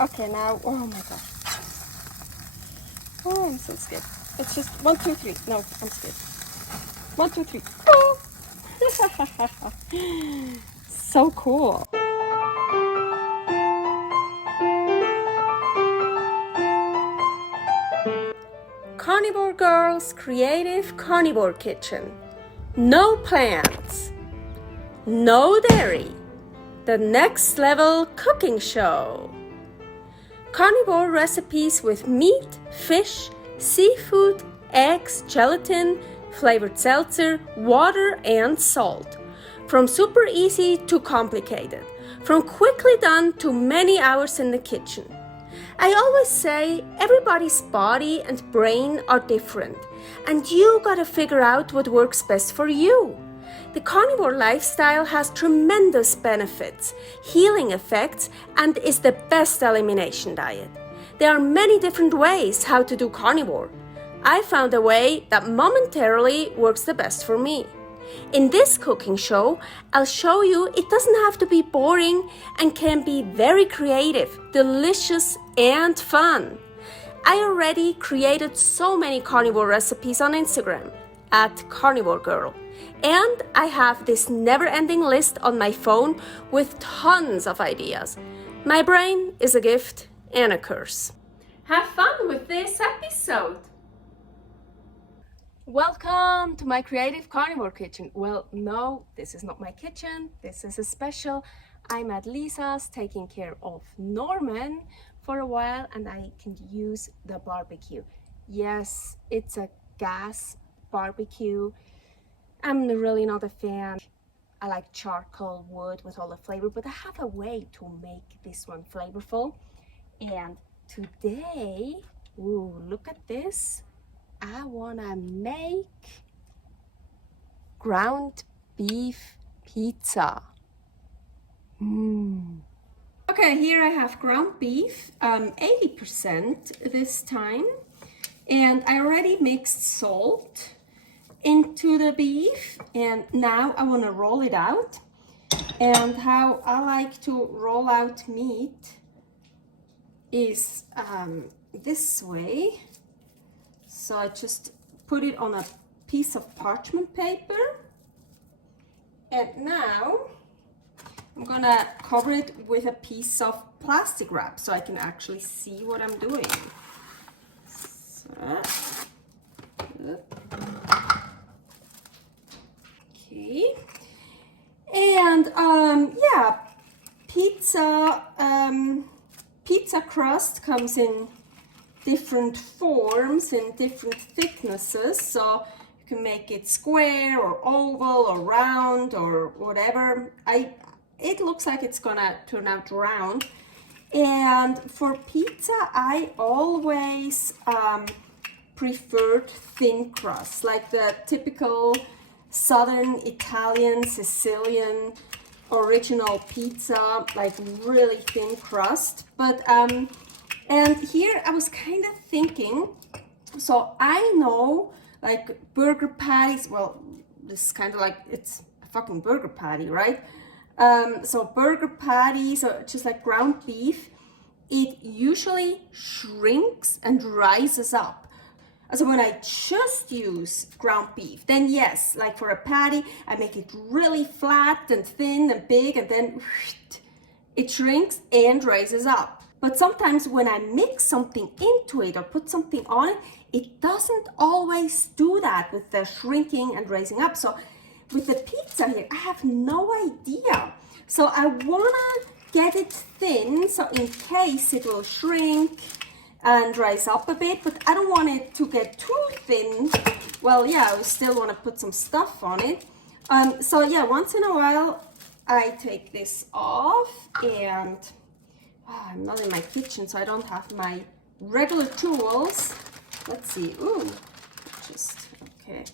Okay, now, oh my god. Oh, I'm so scared. It's just 1, 2, 3. No, I'm scared. 1, 2, 3. Oh! So cool. Carnivore Girl's Creative Carnivore Kitchen. No plants. No dairy. The next level cooking show. Carnivore recipes with meat, fish, seafood, eggs, gelatin, flavored seltzer, water, and salt. From super easy to complicated. From quickly done to many hours in the kitchen. I always say everybody's body and brain are different, and you gotta figure out what works best for you. The carnivore lifestyle has tremendous benefits, healing effects, and is the best elimination diet. There are many different ways how to do carnivore. I found a way that momentarily works the best for me. In this cooking show, I'll show you it doesn't have to be boring and can be very creative, delicious, and fun. I already created so many carnivore recipes on Instagram at Carnivore Girl. And I have this never-ending list on my phone with tons of ideas. My brain is a gift and a curse. Have fun with this episode! Welcome to my Creative Carnivore Kitchen. Well, no, this is not my kitchen. This is a special. I'm at Lisa's taking care of Norman for a while and I can use the barbecue. Yes, it's a gas barbecue. I'm really not a fan. I like charcoal wood with all the flavor, but I have a way to make this one flavorful. And today, ooh, look at this. I wanna make ground beef pizza. Okay, here I have ground beef, 80% this time. And I already mixed salt into the beef. And now I wanna roll it out. And how I like to roll out meat is this way. So I just put it on a piece of parchment paper. And now I'm gonna cover it with a piece of plastic wrap so I can actually see what I'm doing. So, okay. And yeah, pizza crust comes in different forms and different thicknesses, so you can make it square or oval or round or whatever. It looks like it's gonna turn out round. And for pizza, I always preferred thin crust, like the typical Southern Italian, Sicilian, original pizza, like really thin crust. But and here I was kind of thinking, so I know like burger patties, well, this is kind of like, it's a fucking burger patty, right? So burger patties, or just like ground beef, it usually shrinks and rises up. So when I just use ground beef, then yes, like for a patty, I make it really flat and thin and big, and then it shrinks and raises up. But sometimes when I mix something into it or put something on it, it doesn't always do that with the shrinking and raising up. So with the pizza here, I have no idea. So I wanna get it thin, so in case it will shrink and rise up a bit, but I don't want it to get too thin. Well, yeah, I still wanna put some stuff on it. So yeah, once in a while, I take this off and I'm not in my kitchen, so I don't have my regular tools. Let's see. Ooh, just okay.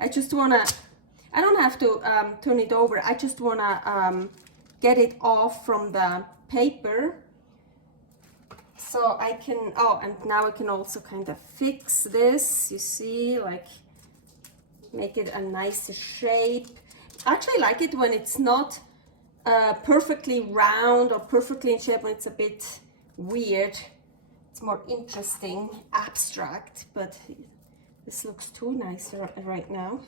I just wanna. I don't have to turn it over. I just wanna get it off from the paper, so I can. Oh, and now I can also kind of fix this. You see, like make it a nicer shape. I actually like it when it's not perfectly round or perfectly in shape, when it's a bit weird. It's more interesting, abstract, but this looks too nice right now.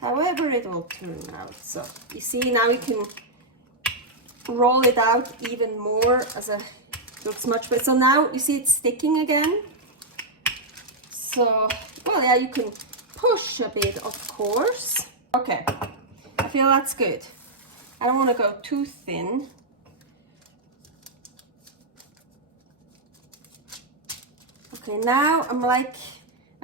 However it will turn out. So you see, now you can roll it out even more as a looks much better. So now you see it's sticking again. So, well, yeah, you can push a bit, of course. Okay, I feel that's good. I don't want to go too thin. Okay, now I'm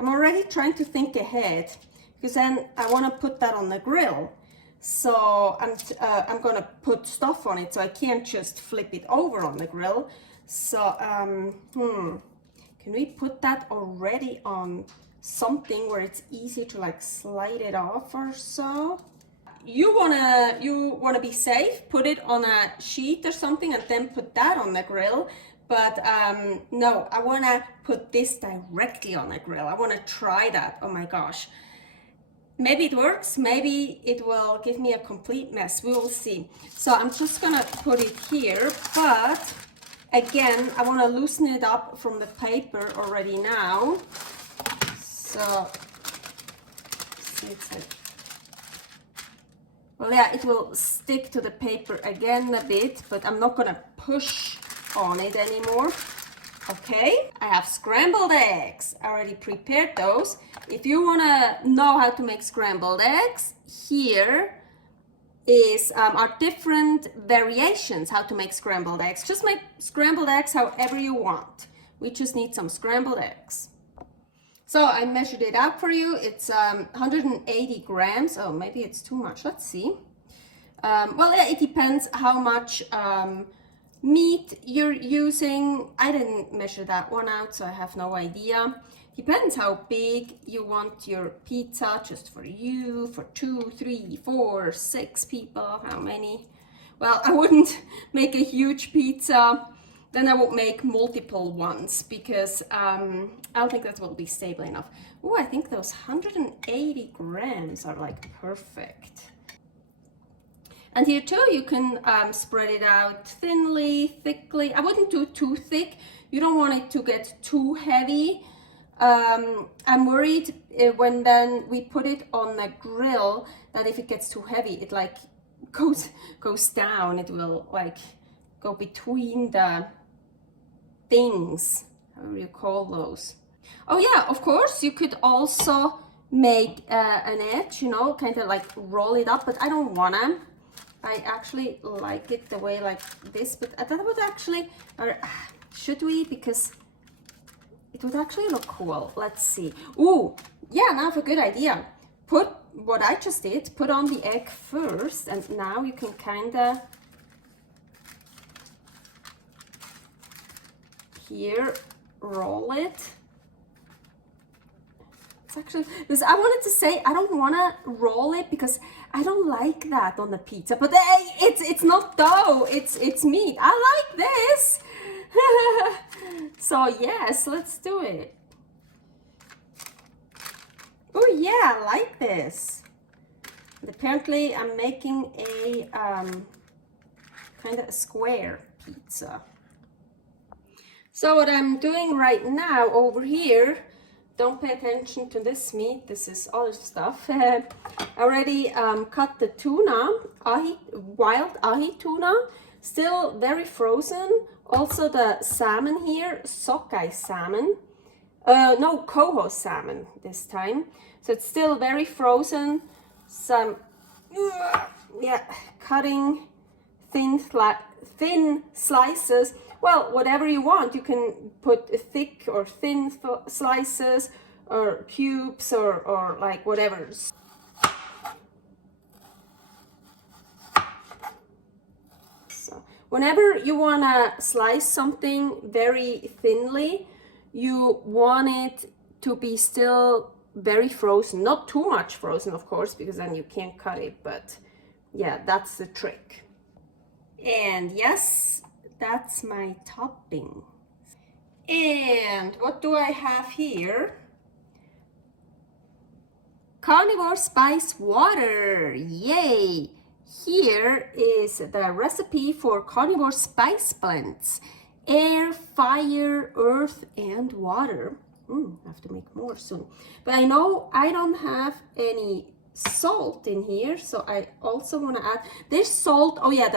already trying to think ahead, because then I want to put that on the grill. So I'm going to put stuff on it, so I can't just flip it over on the grill. So, can we put that already on something where it's easy to like slide it off or so? You wanna be safe, put it on a sheet or something and then put that on the grill. But no, I wanna put this directly on the grill. I wanna try that. Oh my gosh. Maybe it works, maybe it will give me a complete mess. We will see. So I'm just gonna put it here, but again, I want to loosen it up from the paper already now. So, well, yeah, it will stick to the paper again a bit, but I'm not going to push on it anymore. Okay, I have scrambled eggs. I already prepared those. If you want to know how to make scrambled eggs, here are different variations how to make scrambled eggs. Just make scrambled eggs however you want. We just need some scrambled eggs. So I measured it out for you. It's 180 grams. Oh, maybe it's too much. Let's see. Well, yeah, it depends how much meat you're using. I didn't measure that one out, so I have no idea. Depends how big you want your pizza, just for you, for 2, 3, 4, 6 people, how many? Well, I wouldn't make a huge pizza, then I would make multiple ones, because I don't think that will be stable enough. Oh, I think those 180 grams are like perfect. And here too, you can spread it out thinly, thickly. I wouldn't do too thick. You don't want it to get too heavy. I'm worried when then we put it on the grill that if it gets too heavy, it like goes down. It will like go between the things. How do you call those? Oh yeah, of course you could also make an edge, you know, kind of like roll it up, but I don't wanna. I actually like it the way like this, but that would actually, or should we? Because it would actually look cool. Let's see. Ooh, yeah, now I have a good idea. Put what I just did, put on the egg first, and now you can kind of here roll it. It's actually, because I wanted to say I don't want to roll it because I don't like that on the pizza, but it's not dough, it's meat. I like this. So yes, let's do it. Oh yeah, I like this. And apparently I'm making a kind of a square pizza. So what I'm doing right now over here, don't pay attention to this meat, this is other stuff. I already cut the tuna, wild ahi tuna, still very frozen. Also the salmon here, sockeye salmon. No, coho salmon this time. So it's still very frozen. Some, yeah, cutting thin slices. Well, whatever you want. You can put thick or thin slices or cubes or like whatever. So whenever you want to slice something very thinly, you want it to be still very frozen. Not too much frozen, of course, because then you can't cut it. But yeah, that's the trick. And yes, that's my topping. And what do I have here? Carnivore spice water. Yay! Here is the recipe for carnivore spice blends. Air, fire, earth, and water. I have to make more soon. But I know I don't have any salt in here, so I also want to add this salt. Oh yeah,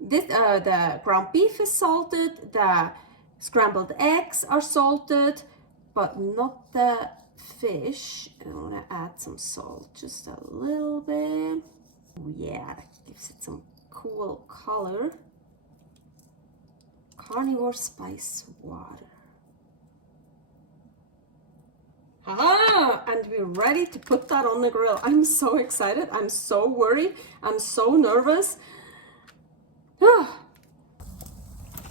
the ground beef is salted, the scrambled eggs are salted, but not the fish. I want to add some salt, just a little bit. Oh yeah, that gives it some cool color. Carnivore spice water. Ah, and we're ready to put that on the grill. I'm so excited. I'm so worried. I'm so nervous.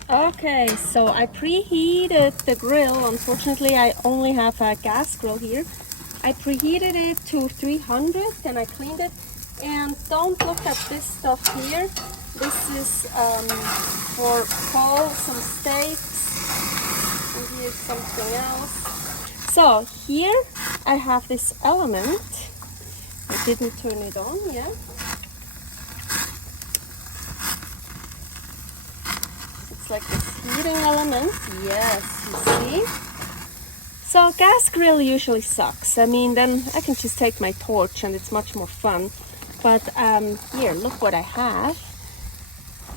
Okay, so I preheated the grill. Unfortunately, I only have a gas grill here. I preheated it to 300 and I cleaned it. And don't look at this stuff here. This is for Paul, some steaks. And here's something else. So here I have this element. I didn't turn it on yet. It's like this heating element. Yes, you see? So gas grill usually sucks. I mean, then I can just take my torch and it's much more fun. But here, look what I have.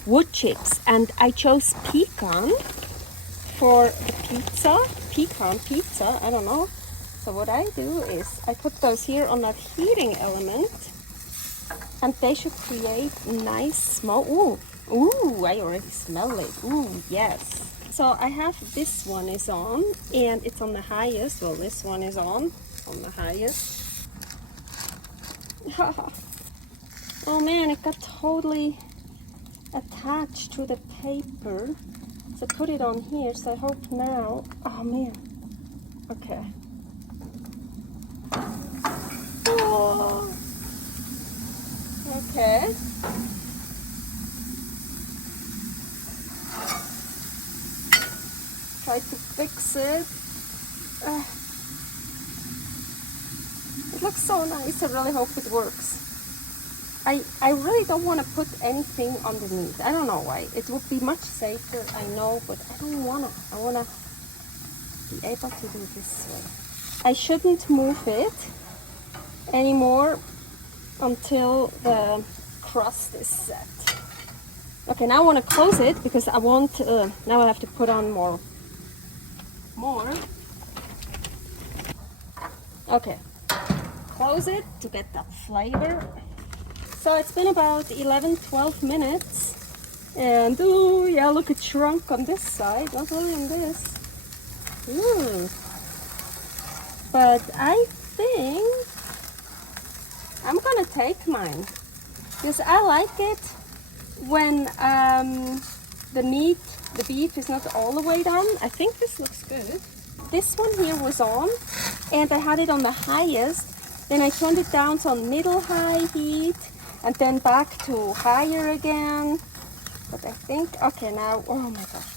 Wood chips. And I chose pecan for the pizza. Pecan pizza, I don't know. So what I do is I put those here on that heating element. And they should create nice smoke. Ooh, I already smell it. Ooh, yes. So I have this one is on and it's on the highest. Well, this one is on the highest. Oh man, it got totally attached to the paper. So put it on here, so I hope now, oh man, okay. Oh. Okay. Try to fix it. It looks so nice, I really hope it works. I really don't want to put anything underneath. I don't know why. It would be much safer, I know, but I don't want to. I want to be able to do it this way. I shouldn't move it anymore until the crust is set. Okay, now I want to close it because I want, now I have to put on more. Okay, close it to get that flavor. So it's been about 11-12 minutes and oh yeah, look, it shrunk on this side, not really on this. But I think I'm gonna take mine because I like it when the beef is not all the way done. I think this looks good. This one here was on and I had it on the highest, then I turned it down to on middle high heat and then back to higher again. But I think, okay, now, oh my gosh.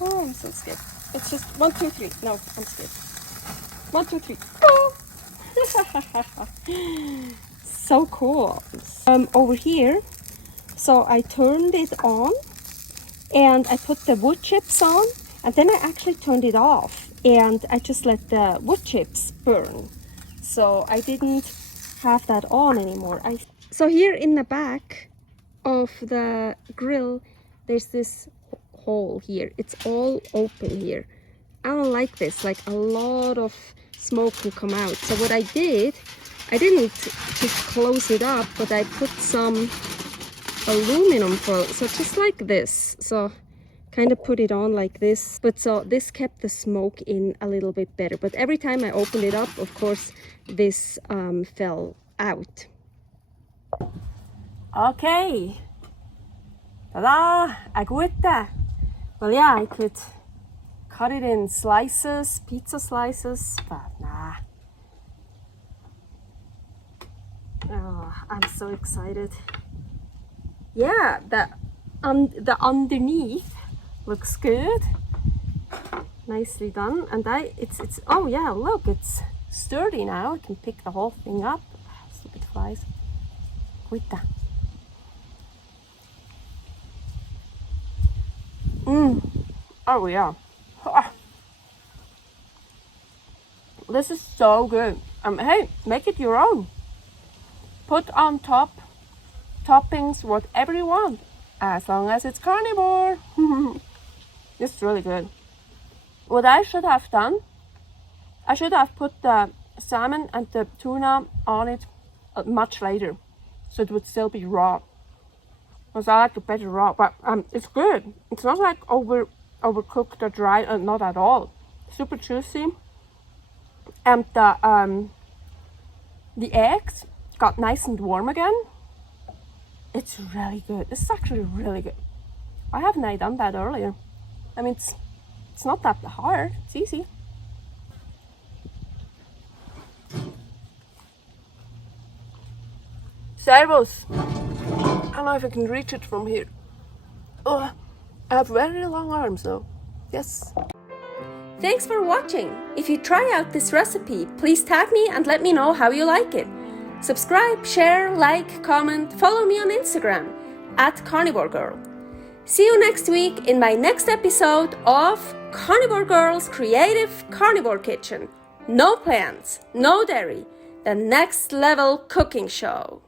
Oh, I'm so scared. It's just 1, 2, 3. No, I'm scared. 1, 2, 3. Oh! So cool. Over here, so I turned it on and I put the wood chips on and then I actually turned it off and I just let the wood chips burn. So I didn't have that on anymore. So here in the back of the grill there's this hole here. It's all open here. I don't like this, like a lot of smoke can come out. So what I did, I didn't just close it up, but I put some aluminum foil, so just like this. So kind of put it on like this, but so this kept the smoke in a little bit better. But every time I opened it up, of course, this fell out. Okay, ta-da, a gute. Well, yeah, I could cut it in slices, pizza slices, but nah. Oh, I'm so excited. Yeah, the underneath looks good. Nicely done. And it's oh yeah, look, it's sturdy now. I can pick the whole thing up. Stupid flies. Guita. Oh yeah. This is so good. Hey, make it your own. Put on top toppings whatever you want, as long as it's carnivore. This is really good. What I should have done, I should have put the salmon and the tuna on it much later, so it would still be raw. Because I like it better raw, but it's good. It's not like overcooked or dry, not at all. Super juicy. And the eggs got nice and warm again. It's really good. This is actually really good. I haven't done that earlier. I mean, it's not that hard. It's easy. Servus. I don't know if I can reach it from here. Oh, I have very long arms though. Yes. Thanks for watching. If you try out this recipe, please tag me and let me know how you like it. Subscribe, share, like, comment, follow me on Instagram @CarnivoreGirl. See you next week in my next episode of Carnivore Girl's Creative Carnivore Kitchen. No plants, no dairy, the next level cooking show.